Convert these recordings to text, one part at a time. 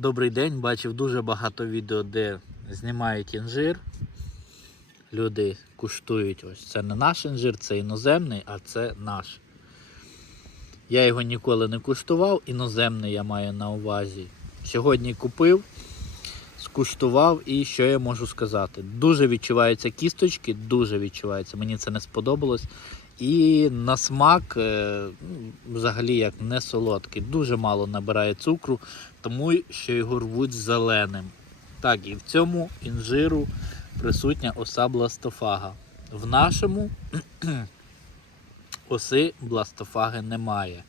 Добрий день, бачив дуже багато відео, де знімають інжир. Люди куштують ось. Це не наш інжир, це іноземний, а це наш. Я його ніколи не куштував, іноземний я маю на увазі. Сьогодні купив, скуштував і що я можу сказати? Дуже відчуваються кісточки, дуже відчуваються. Мені це не сподобалось. І на смак е, ну, взагалі як не солодкий. Дуже мало набирає цукру, тому що його рвуть зеленим. Так, і в цьому інжиру присутня оса бластофага. В нашому оси бластофаги немає.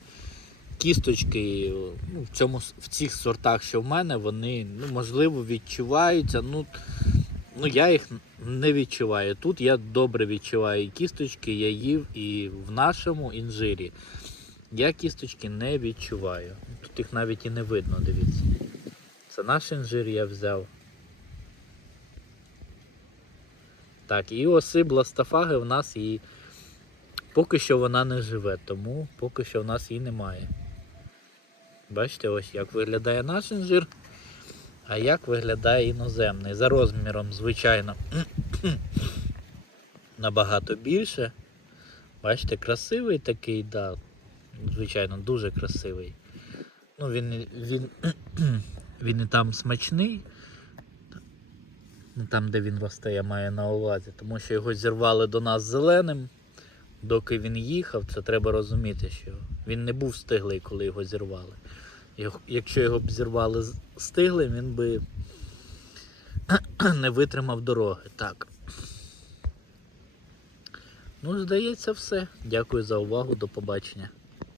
Кісточки ну, в, цьому, в цих сортах, що в мене, вони ну, можливо відчуваються. Ну, ну, я їх не відчуваю. Тут я добре відчуваю кісточки, я їв і в нашому інжирі. Я кісточки не відчуваю. Тут їх навіть і не видно, дивіться. Це наш інжир я взяв. Так, і оси бластофаги в нас і поки що вона не живе, тому поки що в нас її немає. Бачите, ось як виглядає наш інжир, а як виглядає іноземний. За розміром, звичайно, набагато більше. Бачите, красивий такий, да, звичайно, дуже красивий. Ну, він, він, він і там смачний. Там, де він росте, я маю на увазі, тому що його зірвали до нас зеленим. Доки він їхав, це треба розуміти, що він не був стиглий, коли його зірвали. Якщо його б зірвали стиглим, він би не витримав дороги. Так. Ну, здається, все. Дякую за увагу. До побачення.